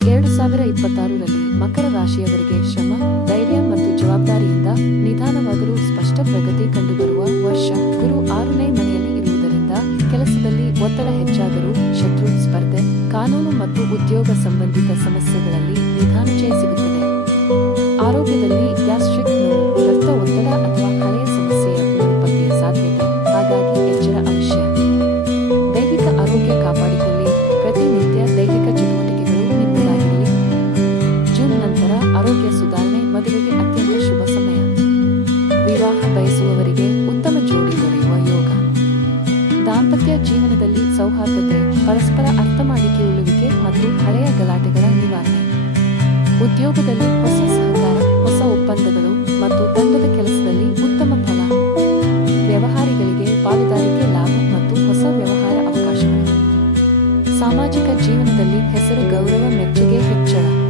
ಎರಡು ಸಾವಿರ ಇಪ್ಪತ್ತಾರರಲ್ಲಿ ಮಕರ ರಾಶಿಯವರಿಗೆ ಶ್ರಮ, ಧೈರ್ಯ ಮತ್ತು ಜವಾಬ್ದಾರಿಯಿಂದ ನಿಧಾನವಾದರೂ ಸ್ಪಷ್ಟ ಪ್ರಗತಿ ಕಂಡುಬರುವ ವರ್ಷ ಗುರು ಆರನೇ ಮನೆಯಲ್ಲಿ ಇರುವುದರಿಂದ ಕೆಲಸದಲ್ಲಿ ಒತ್ತಡ ಹೆಚ್ಚಾದರೂ ಶತ್ರು ಸ್ಪರ್ಧೆ, ಕಾನೂನು ಮತ್ತು ಉದ್ಯೋಗ ಸಂಬಂಧಿತ ಸಮಸ್ಯೆಗಳಲ್ಲಿ ನಿಧಾನ ಸುಧಾರಣೆ ಮದುವೆಗೆ ಅತ್ಯಂತ ಶುಭ ಸಮಯ. ವಿವಾಹ ಬಯಸುವವರಿಗೆ ಉತ್ತಮ ಜೋಡಿ ದೊರೆಯುವ ಯೋಗ. ದಾಂಪತ್ಯ ಜೀವನದಲ್ಲಿ ಸೌಹಾರ್ದತೆ, ಪರಸ್ಪರ ಅರ್ಥ ಮಾಡಿಕೊಳ್ಳುವಿಕೆ ಮತ್ತು ಹಳೆಯ ಗಲಾಟೆಗಳ ನಿವಾರಣೆ. ಉದ್ಯೋಗದಲ್ಲಿ ಹೊಸ ಸಹಕಾರ, ಹೊಸ ಒಪ್ಪಂದಗಳು ಮತ್ತು ತಂಡದ ಕೆಲಸದಲ್ಲಿ ಉತ್ತಮ ಫಲ. ವ್ಯವಹಾರಿಗಳಿಗೆ ಪಾಲುದಾರಿಕೆ ಲಾಭ ಮತ್ತು ಹೊಸ ವ್ಯವಹಾರ ಅವಕಾಶಗಳು. ಸಾಮಾಜಿಕ ಜೀವನದಲ್ಲಿ ಹೆಸರು ಗೌರವ ಮೆಚ್ಚುಗೆ ಹೆಚ್ಚಳ.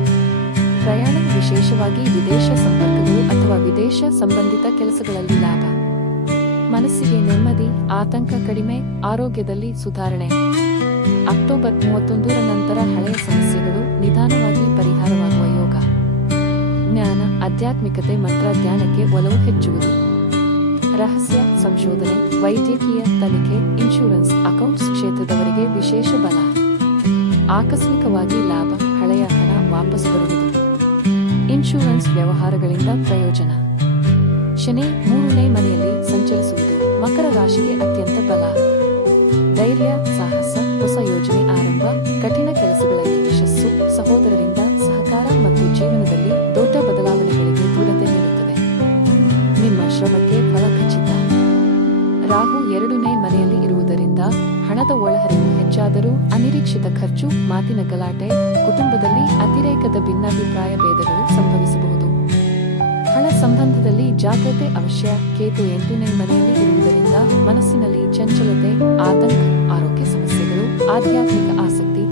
ಪ್ರಯಾಣ ವಿಶೇಷವಾಗಿ ವಿದೇಶ ಸಂಪರ್ಕಗಳು ಅಥವಾ ವಿದೇಶ ಸಂಬಂಧಿತ ಕೆಲಸಗಳಲ್ಲಿ ಲಾಭ. ಮನಸ್ಸಿಗೆ ನೆಮ್ಮದಿ, ಆತಂಕ ಕಡಿಮೆ, ಆರೋಗ್ಯದಲ್ಲಿ ಸುಧಾರಣೆ. ಅಕ್ಟೋಬರ್ ಮೂವತ್ತೊಂದರ ನಂತರ ಹಳೆಯ ಸಮಸ್ಯೆಗಳು ನಿಧಾನವಾಗಿ ಪರಿಹಾರವಾಗುವ ಯೋಗ. ಜ್ಞಾನ, ಆಧ್ಯಾತ್ಮಿಕತೆ ಮಂತ್ರ ಧ್ಯಾನಕ್ಕೆ ಒಲವು ಹೆಚ್ಚುವುದು. ರಹಸ್ಯ ಸಂಶೋಧನೆ, ವೈದ್ಯಕೀಯ ತನಿಖೆ, ಇನ್ಶೂರೆನ್ಸ್, ಅಕೌಂಟ್ಸ್ ಕ್ಷೇತ್ರದವರಿಗೆ ವಿಶೇಷ ಬಲ. ಆಕಸ್ಮಿಕವಾಗಿ ಲಾಭ, ಹಳೆಯ ಹಣ ವಾಪಸ್ ಬರುವುದು. ಇನ್ಶೂರೆನ್ಸ್ ವ್ಯವಹಾರಗಳಿಂದ ಪ್ರಯೋಜನ. ಶನಿ ಮೂರನೇ ಮನೆಯಲ್ಲಿ ಸಂಚರಿಸುವುದು ಮಕರ ರಾಶಿಗೆ ಅತ್ಯಂತ ಬಲ. ಧೈರ್ಯ, ಸಾಹಸ, ಹೊಸ ಯೋಜನೆ ಆರಂಭ, ಕಠಿಣ ಕೆಲಸಗಳಲ್ಲಿ ಯಶಸ್ಸು, ಸಹೋದರರಿಂದ ಸಹಕಾರ ಮತ್ತು ಜೀವನದಲ್ಲಿ ದೊಡ್ಡ ಬದಲಾವಣೆಗಳಿಗೆ ದೃಢತೆ ನೀಡುತ್ತದೆ. ನಿಮ್ಮ ಶ್ರಮಕ್ಕೆ ಫಲ ಖಚಿತ. ರಾಹು ಎರಡನೇ ಮನೆಯಲ್ಲಿ ಇರುವುದರಿಂದ ಹಣದ ಒಳಹರಿವು ಹೆಚ್ಚಾದರೂ ಅನಿರೀಕ್ಷಿತ ಖರ್ಚು, ಮಾತಿನ ಗಲಾಟೆ, ಕುಟುಂಬದಲ್ಲಿ ಅತಿರೇಕದ ಭಿನ್ನಾಭಿಪ್ರಾಯ ಭೇದಗಳು ಸಂಭವಿಸಬಹುದು. ಹಣ ಸಂಬಂಧದಲ್ಲಿ ಜಾಗ್ರತೆ ಅವಶ್ಯ, ಕೇತು ಎಂಟನೇ ಮನೆಯಲ್ಲಿ ಇರುವುದರಿಂದ ಮನಸ್ಸಿನಲ್ಲಿ ಚಂಚಲತೆ, ಆತಂಕ, ಆರೋಗ್ಯ ಸಮಸ್ಯೆಗಳು, ಆಧ್ಯಾತ್ಮಿಕ ಆಸಕ್ತಿ.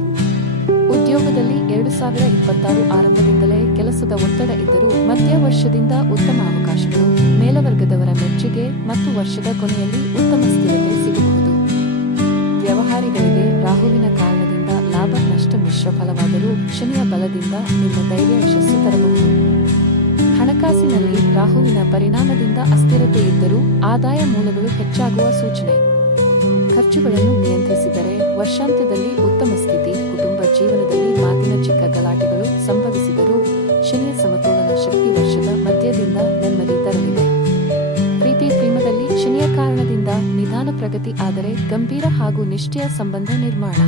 ಉದ್ಯೋಗದಲ್ಲಿ ಎರಡು ಸಾವಿರ ಇಪ್ಪತ್ತಾರು ಆರಂಭದಿಂದಲೇ ಕೆಲಸದ ಒತ್ತಡ ಇದ್ದರೂ ಮಧ್ಯ ವರ್ಷದಿಂದ ಉತ್ತಮ ಅವಕಾಶಗಳು. ಮೇಲವರ್ಗದವರ ಮೆಚ್ಚುಗೆ ಮತ್ತು ವರ್ಷದ ಕೊನೆಯಲ್ಲಿ ಉತ್ತಮ ಸ್ಥಿರತೆ ವ್ಯವಹಾರಿಗಳಿಗೆ ರಾಹುವಿನ ಕಾರಣದಿಂದ ಲಾಭ, ನಷ್ಟ ಮಿಶ್ರ ಫಲವಾದರೂ ಶನಿಯ ಬಲದಿಂದ ನಿಮ್ಮ ಧೈರ್ಯ ಯಶಸ್ಸು ತರಬಹುದು. ಹಣಕಾಸಿನಲ್ಲಿ ರಾಹುವಿನ ಪರಿಣಾಮದಿಂದ ಅಸ್ಥಿರತೆ ಇದ್ದರೂ ಆದಾಯ ಮೂಲಗಳು ಹೆಚ್ಚಾಗುವ ಸೂಚನೆ. ಖರ್ಚುಗಳನ್ನು ನಿಯಂತ್ರಿಸಿದರೆ ವರ್ಷಾಂತ್ಯದಲ್ಲಿ ಉತ್ತಮ ಸ್ಥಿತಿ, ಕುಟುಂಬ ಜೀವನದಲ್ಲಿ ಮಾತಿನ ಶನಿಯ ಕಾರಣದಿಂದ ನಿಧಾನ ಪ್ರಗತಿ ಆದರೆ ಗಂಭೀರ ಹಾಗೂ ನಿಷ್ಠೆಯ ಸಂಬಂಧ ನಿರ್ಮಾಣ.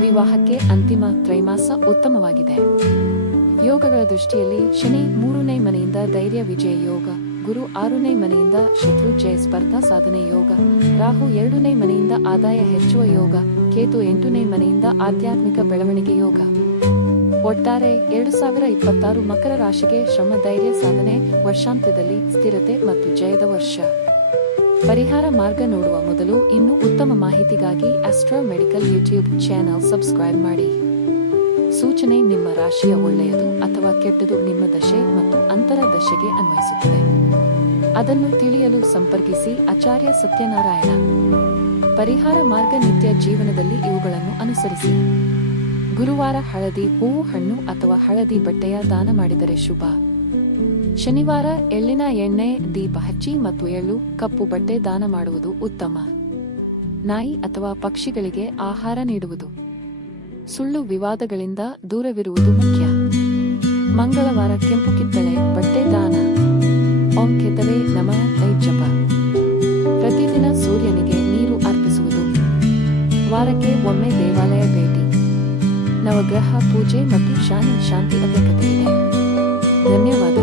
ವಿವಾಹಕ್ಕೆ ಅಂತಿಮ ತ್ರೈಮಾಸ ಉತ್ತಮವಾಗಿದೆ. ಯೋಗಗಳ ದೃಷ್ಟಿಯಲ್ಲಿ ಶನಿ ಮೂರನೇ ಮನೆಯಿಂದ ಧೈರ್ಯ ವಿಜಯ ಯೋಗ, ಗುರು ಆರನೇ ಮನೆಯಿಂದ ಶತ್ರು ಜಯ ಸ್ಪರ್ಧಾ ಸಾಧನೆ ಯೋಗ, ರಾಹು ಎರಡನೇ ಮನೆಯಿಂದ ಆದಾಯ ಹೆಚ್ಚುವ ಯೋಗ, ಕೇತು ಎಂಟನೇ ಮನೆಯಿಂದ ಆಧ್ಯಾತ್ಮಿಕ ಬೆಳವಣಿಗೆ ಯೋಗ. ಒಟ್ಟಾರೆ ಎರಡು ಸಾವಿರ ಇಪ್ಪತ್ತಾರು ಮಕರ ರಾಶಿಗೆ ಶ್ರಮ, ಧೈರ್ಯ ಸಾಧನೆ, ವರ್ಷಾಂತ್ಯದಲ್ಲಿ ಸ್ಥಿರತೆ ಮತ್ತು ಜಯದ ವರ್ಷ. ಪರಿಹಾರ ಮಾರ್ಗ ನೋಡುವ ಮೊದಲು ಇನ್ನು ಉತ್ತಮ ಮಾಹಿತಿಗಾಗಿ astro medical YouTube channel subscribe ಮಾಡಿ. ಸೂಚನೆ ನಿಮ್ಮ ರಾಶಿಯ ಒಳ್ಳೆಯದು ಅಥವಾ ಕೆಟ್ಟದು ನಿಮ್ಮ ದಶೆ ಮತ್ತು ಅಂತರ ದಶೆಗೆ ಅನ್ವಯಿಸುತ್ತದೆ. ಅದನ್ನು ತಿಳಿಯಲು ಸಂಪರ್ಕಿಸಿ ಆಚಾರ್ಯ ಸತ್ಯನಾರಾಯಣ. ಪರಿಹಾರ ಮಾರ್ಗ ನಿತ್ಯ ಜೀವನದಲ್ಲಿ ಇವುಗಳನ್ನು ಅನುಸರಿಸಿ. ಗುರುವಾರ ಹಳದಿ ಹೂವು, ಹಣ್ಣು ಅಥವಾ ಹಳದಿ ಬಟ್ಟೆಯ ದಾನ ಮಾಡಿದರೆ ಶುಭ. ಶನಿವಾರ ಎಳ್ಳಿನ ಎಣ್ಣೆ, ದೀಪ ಹಚ್ಚಿ ಮತ್ತು ಎಳ್ಳು, ಕಪ್ಪು ಬಟ್ಟೆ ದಾನ ಮಾಡುವುದು ಉತ್ತಮ. ನಾಯಿ ಅಥವಾ ಪಕ್ಷಿಗಳಿಗೆ ಆಹಾರ ನೀಡುವುದು. ಸುಳ್ಳು ವಿವಾದಗಳಿಂದ ದೂರವಿರುವುದು ಮುಖ್ಯ. ಮಂಗಳವಾರ ಕೆಂಪು ಕಿತ್ತಳೆ, ಬಟ್ಟೆ ದಾನ. ಓಂ ಕೆತವೆ ನಮ ಜಪ ಪ್ರತಿದಿನ ಸೂರ್ಯನಿಗೆ ನೀರು ಅರ್ಪಿಸುವುದು. ವಾರಕ್ಕೆ ಒಮ್ಮೆ ದೇವಾಲಯ ಭೇಟಿ. ನವಗ್ರಹ ಪೂಜೆ ಮತ್ತು ಶಾನಿ ಶಾಂತಿ ಅಗತ್ಯತೆ ಇದೆ.